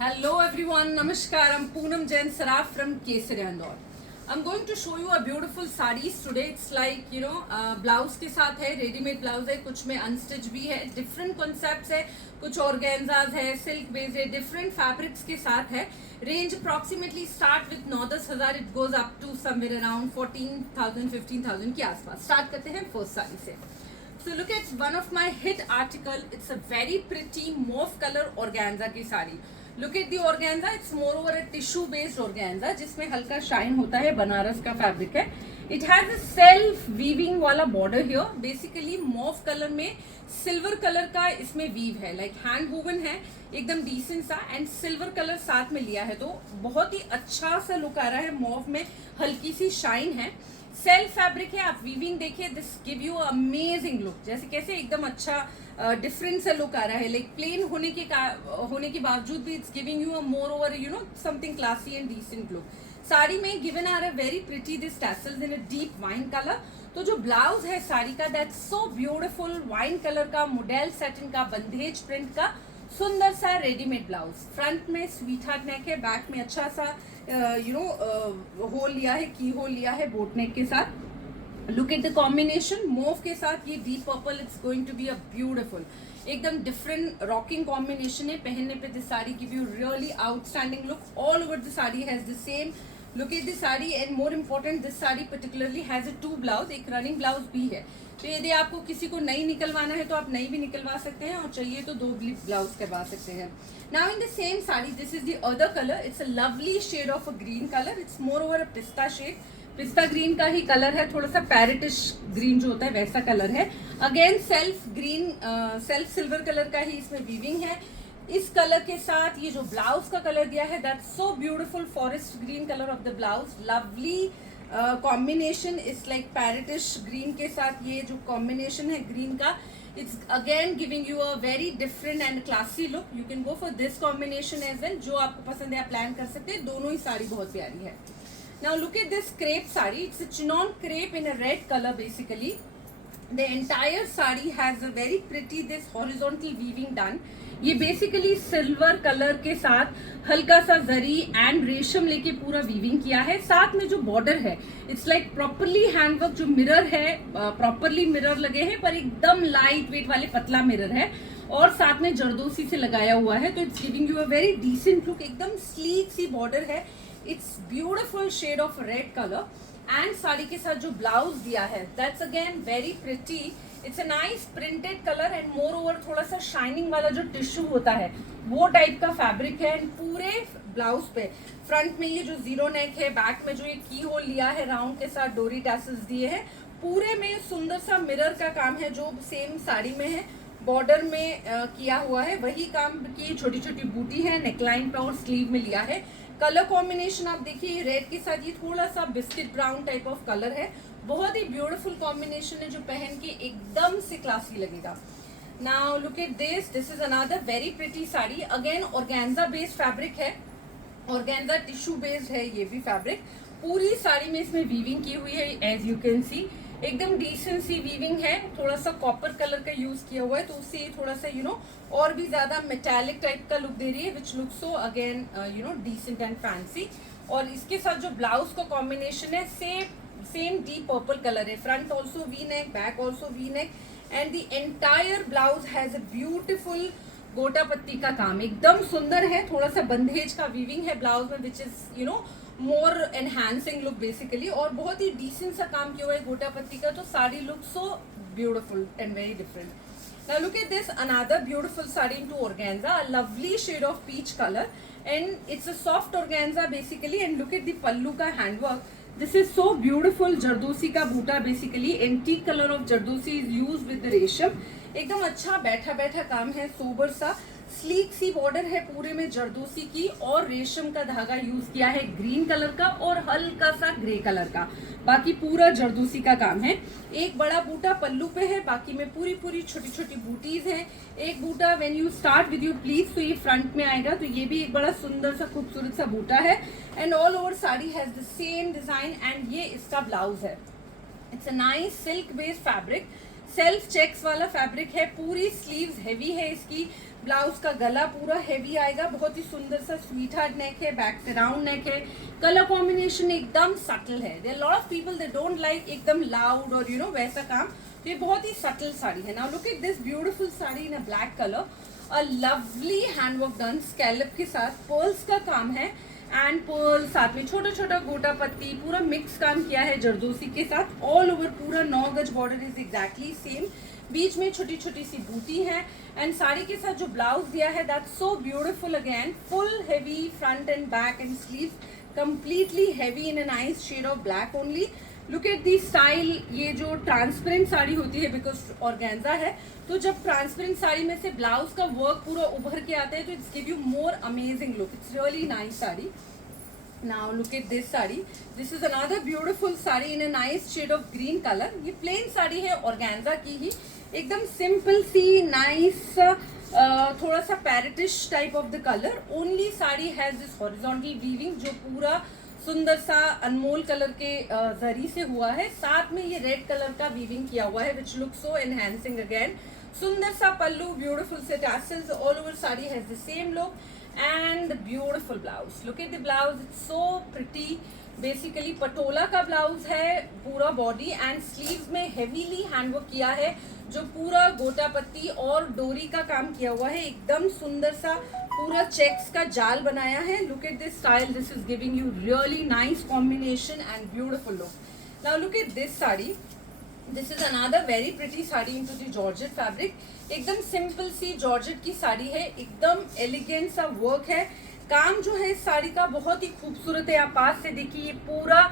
Hello everyone, Namaskar. I'm Poonam Jain Saraf from Kesari Indore. I'm going to show you a beautiful sarees today. It's like blouse के साथ है, readymade blouse है, कुछ में unstitch भी है, different concepts है, कुछ ऑर्गेन्जाज है, सिल्क बेस्ड है, डिफरेंट फैब्रिक्स के साथ है. रेंज अप्रोक्सीमेटली स्टार्ट विथ 9-10 हज़ार, it goes up to somewhere around 14,000-15,000 के आसपास. स्टार्ट करते हैं फर्स्ट साड़ी से. So look at one of my hit article. It's a very pretty mauve color organza की sari. Look at the organza. It's more over a tissue based organza जिसमें हल्का shine होता है, बनारस का फैब्रिक है. It has a self weaving वाला border here. Basically mauve color में silver colour का इसमें वीव है, लाइक हैंड वूवन है, एकदम डिसेंट सा, एंड सिल्वर कलर साथ में लिया है तो बहुत ही अच्छा सा लुक आ रहा है. मॉव में हल्की सी शाइन है, सेल्फ फैब्रिक है. आप वीविंग देखिए, this give you amazing look. जैसे कैसे एकदम अच्छा डिफरेंट सा लुक आ रहा है, लाइक प्लेन होने के बावजूद भी it's giving you a more over something classy and decent look. Sari में given are a very pretty this tassels in a deep wine colour. तो जो ब्लाउज है साड़ी का, that's so beautiful. Wine colour का मॉडल सेटिन का bandhej print का सुंदर सा रेडीमेड ब्लाउज. फ्रंट में स्वीट हार्ट नेक है, बैक में अच्छा सा होल लिया है, की होल लिया है बोट नेक के साथ. Look at the combination, mauve के साथ ये deep purple. It's going to be a beautiful, एकदम डिफरेंट रॉकिंग कॉम्बिनेशन है. पहनने पे this sari give you really outstanding look. All over the sari has the same look at this sari. And more important, this sari particularly has a 2 blouse, एक running blouse भी है. तो यदि आपको किसी को नई निकलवाना है तो आप नई भी निकलवा सकते हैं, और चाहिए तो 2 ब्लाउज करवा सकते हैं. Now in the same sari, this is the other colour. It's a lovely shade of a green colour. It's more over a pista shade. पिस्ता ग्रीन का ही कलर है, थोड़ा सा पैरेटिश ग्रीन जो होता है वैसा कलर है. Again self green, self silver colour का ही इसमें वीविंग है. इस कलर के साथ ये जो ब्लाउज का कलर दिया है, that's so beautiful. Forest green colour of the blouse, lovely combination. It's like parrotish green के साथ ये जो कॉम्बिनेशन है ग्रीन का, it's again giving you a very different and classy look. You can go for this combination as well. जो आपको पसंद है आप प्लान कर सकते हैं. दोनों ही साड़ी बहुत प्यारी है. Now look at this crepe saree. It's a chinon crepe in a red color basically. The entire saree has a very pretty this horizontal weaving done. ये बेसिकली सिल्वर कलर के साथ हल्का सा जरी एंड रेशम लेके पूरा वीविंग किया है. साथ में जो बॉर्डर है, इट्स लाइक प्रॉपरली हैंडवर्क. जो मिरर है, प्रॉपरली मिरर लगे हैं, पर एकदम लाइट वेट वाले पतला मिरर है, और साथ में जरदोसी से लगाया हुआ है. तो it's giving you a very decent look. एकदम स्लीक सी बॉर्डर है. It's beautiful shade of red colour. And sari के साथ जो ब्लाउज दिया है, that's again very pretty. It's a nice printed colour and more over थोड़ा सा शाइनिंग वाला जो टिश्यू होता है वो टाइप का फैब्रिक है. एंड पूरे ब्लाउज पे फ्रंट में ये जो जीरो नेक है, बैक में जो ये की होल लिया है राउंड के साथ डोरी टैसल्स दिए हैं, पूरे में सुंदर सा मिरर का काम है जो सेम साड़ी में है. बॉर्डर में किया हुआ है, वही काम की छोटी छोटी बूटी है नेकलाइन पे और स्लीव में लिया है. कलर कॉम्बिनेशन आप देखिए, रेड के साथ ये थोड़ा सा biscuit brown type of colour है. बहुत ही ब्यूटीफुल कॉम्बिनेशन है जो पहन के एकदम से क्लासी लगेगा. Now look at this. This is another very pretty sari. Again organza based fabric है, ऑर्गेन्जा टिश्यू बेस्ड है ये भी फैब्रिक. पूरी साड़ी में इसमें वीविंग की हुई है, एज यू कैन सी. एकदम डिसेंट सी वीविंग है. थोड़ा सा कॉपर कलर का यूज किया हुआ है, तो उससे थोड़ा सा और भी ज्यादा मेटालिक टाइप का लुक दे रही है, which look so again decent and fancy. और इसके साथ जो ब्लाउज का कॉम्बिनेशन है, सेम डीप पर्पल कलर है. Front also V neck, back also V neck, and the entire blouse has a beautiful gota patti का काम. एकदम सुंदर है. थोड़ा सा बंदेज का वीविंग है ब्लाउज में, which is more enhancing look basically. और बहुत ही डिसेंट सा काम किया हुआ है गोटा पत्ती का. तो sari look so beautiful and very different. Now look at this, another beautiful saree into organza, a lovely shade of peach color, and it's a soft organza basically. And look at the pallu ka handwork. This is so beautiful. Jardosi का बूटा basically, antique color of Jardosi is used with the रेशम. एकदम अच्छा बैठा बैठा काम है, sober सा. Sleek सी बॉर्डर है पूरे में जरदोसी की, और रेशम का धागा यूज किया है ग्रीन कलर का और हल्का सा ग्रे कलर का. बाकी पूरा जरदोसी का काम है. एक बड़ा बूटा पल्लू पे है, बाकी में पूरी पूरी छोटी छोटी बूटीज हैं. एक बूटा when you start with your pleats, तो ये फ्रंट में आएगा, तो ये भी एक बड़ा सुंदर सा खूबसूरत सा बूटा है. And all over sari has the same design. एंड ये इसका ब्लाउज है. It's a nice silk based fabric. Self checks वाला फैब्रिक है, पूरी स्लीव्स हेवी है इसकी, ब्लाउज का गला पूरा हेवी आएगा, बहुत ही सुंदर सा स्वीट हार्ट नेक है, बैक से राउंड नेक है, कलर कॉम्बिनेशन एकदम सटल है। There lot of people they don't like एकदम लाउड और यू नो वैसा काम, तो ये बहुत ही सटल साड़ी है। Now look at this beautiful sari in a black colour, a lovely handwork done scallop के साथ, पर्ल्स का काम है एंड पर्ल साथ में छोटा छोटा गोटा पत्ती, पूरा मिक्स काम किया है जरदोसी के साथ। ऑल ओवर पूरा 9 गज बॉर्डर इज एग्जैक्टली सेम, बीच में छोटी छोटी सी बूटी है एंड साड़ी के साथ जो ब्लाउज दिया है that's so beautiful again, full heavy front and back and sleeve, completely heavy in a nice shade of black only. Look at the style, ये जो ट्रांसपेरेंट साड़ी होती है बिकॉज ऑर्गेन्जा है, तो जब ट्रांसपेरेंट साड़ी में से ब्लाउज का वर्क पूरा उभर के आता है तो it's give you more amazing look, it's really nice sari. Now look at this sari, this is another beautiful sari in a nice shade of green colour. ये प्लेन साड़ी है ऑर्गेन्जा की ही, एकदम सिंपल सी नाइस थोड़ा सा parrotish type of the colour, only sari has this horizontal weaving जो पूरा सुंदर सा अनमोल कलर के जरी से हुआ है, साथ में ये रेड कलर का वीविंग किया हुआ है which look so enhancing again. सुंदर सा पल्लू, ब्यूटीफुल से tassels, all over sari has the same look and beautiful blouse. Look at the blouse, it's so pretty, basically Patola का ब्लाउज है पूरा बॉडी एंड स्लीव्स में हेवीली हैंडवर्क किया है जो पूरा गोटा पत्ती और डोरी का काम किया हुआ है, एकदम सुंदर सा पूरा चेक्स का जाल बनाया है। Look at this style, this is giving you really nice combination and beautiful look. Now look at this sari, this is another very pretty sari into the georgette fabric, एकदम सिंपल सी जॉर्जेट की साड़ी है, एकदम एलिगेंट सा work है, काम जो है इस साड़ी का बहुत ही खूबसूरत है। आप पास से देखिए, ये पूरा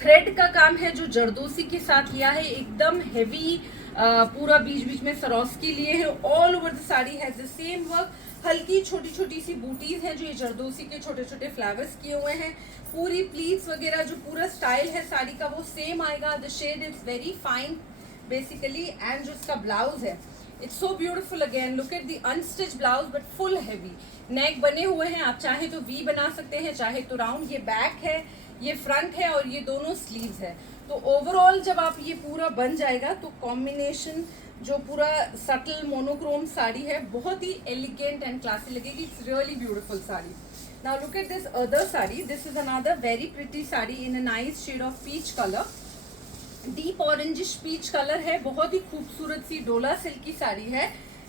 थ्रेड का काम है जो जरदोसी के साथ लिया है, एकदम हेवी, पूरा बीच बीच में सरोस्की लिए है। All over the sari has the same work, हल्की छोटी छोटी सी बूटीज हैं जो ये जरदोसी के छोटे छोटे फ्लावर्स किए हुए हैं, पूरी प्लीट्स वगैरह जो पूरा स्टाइल है साड़ी का वो सेम आएगा। The shade is very fine basically and जो इसका ब्लाउज है it's so beautiful again, look at the unstitch blouse but full heavy, neck बने हुए हैं, आप चाहे तो वी बना सकते हैं चाहे तो राउंड, ये बैक है, ये फ्रंट है और ये दोनों स्लीव्स है। तो ओवरऑल जब आप ये पूरा बन जाएगा तो कॉम्बिनेशन जो पूरा सटल मोनोक्रोम साड़ी है बहुत ही एलिगेंट एंड क्लासी लगेगी, it's really beautiful sari. Now look at this other sari, this is another very pretty sari in a nice shade of peach colour, deep orangish peach colour है, बहुत ही खूबसूरत सी डोला सिल्क की साड़ी है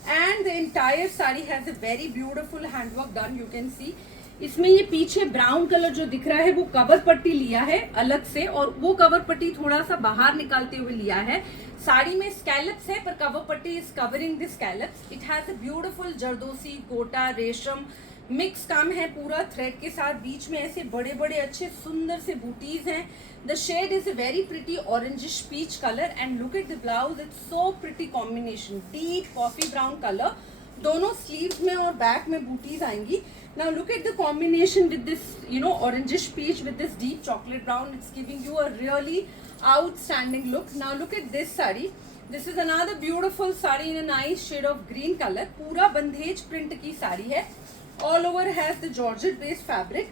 and the entire sari has a very beautiful handwork done, you can सी। इसमें ये पीछे brown colour जो दिख रहा है वो कवर पट्टी लिया है अलग से और वो कवर पट्टी थोड़ा सा बाहर निकालते हुए लिया है। साड़ी में स्कैलप्स है पर कवर पट्टी is covering the scallops. It has a beautiful zardozi गोटा रेशम मिक्स काम है पूरा थ्रेड के साथ, बीच में ऐसे बड़े बड़े अच्छे सुंदर से बूटीज हैं। The shade is a very pretty orangish peach colour and look at the blouse, it's so pretty combination, deep coffee brown colour, दोनों स्लीव्स में और बैक में बूटीज आएंगी। Now look at the combination with this, you know, orangish peach with this deep chocolate brown. It's giving you a really outstanding look. Now look at this saree. This is another beautiful saree in a nice shade of green color. पूरा बंधेज print की साड़ी है. All over has the georgette based fabric.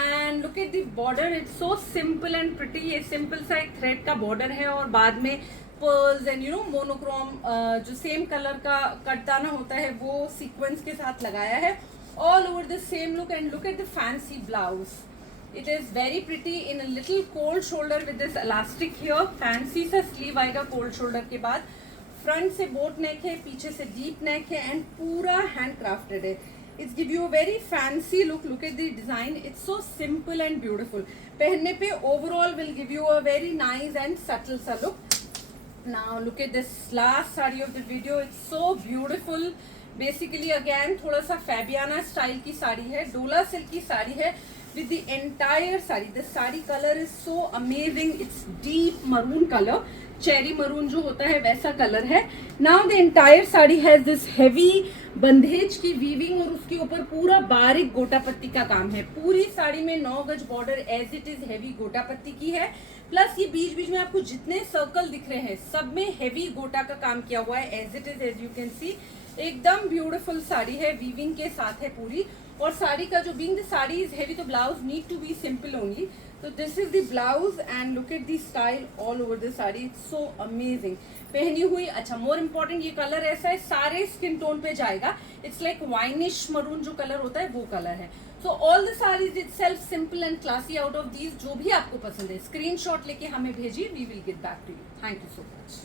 And look at the border. It's so simple and pretty. ये simple सा एक thread का border है और बाद में pearls and you know monochrome जो same color का कटदाना होता है वो sequence के साथ लगाया है. All over the same look and look at the fancy blouse. It is very pretty in a little cold shoulder with this elastic here. Fancy सा sleeve आएगा cold shoulder के बाद. Front से boat neck है, पीछे से deep neck है and पूरा handcrafted है. It's give you a very fancy look. Look at the design. It's so simple and beautiful. पहनने पे overall will give you a very nice and subtle सा look. Now look at this last saree of the video. It's so beautiful. Basically again थोड़ा सा फैबियाना style की साड़ी है, डोला silk की साड़ी है with the entire sari. The sari colour is so amazing, it's deep maroon colour, cherry maroon जो होता है वैसा कलर है। Now the entire sari has this heavy bandhej की वीविंग और उसके ऊपर पूरा बारीक गोटा पत्ती का काम है। पूरी साड़ी में 9 गज border as it is heavy gota patti की है, प्लस ये बीच बीच में आपको जितने सर्कल दिख रहे हैं सब में हैवी गोटा का काम किया हुआ है as it is, as you can see. एकदम ब्यूटीफुल साड़ी है, वीविंग के साथ है पूरी। और साड़ी का जो being the sari is heavy तो blouse need to be simple only. तो this is the blouse and look at the style all over the sari. It's so amazing पहनी हुई. अच्छा, मोर इम्पोर्टेंट, ये कलर ऐसा है सारे स्किन टोन पे जाएगा. इट्स लाइक वाइनिश मरून जो कलर होता है वो कलर है. So all the saris itself simple and classy. Out of these जो भी आपको पसंद है स्क्रीनशॉट लेके हमें भेजिए. We will get back to you. Thank you so much.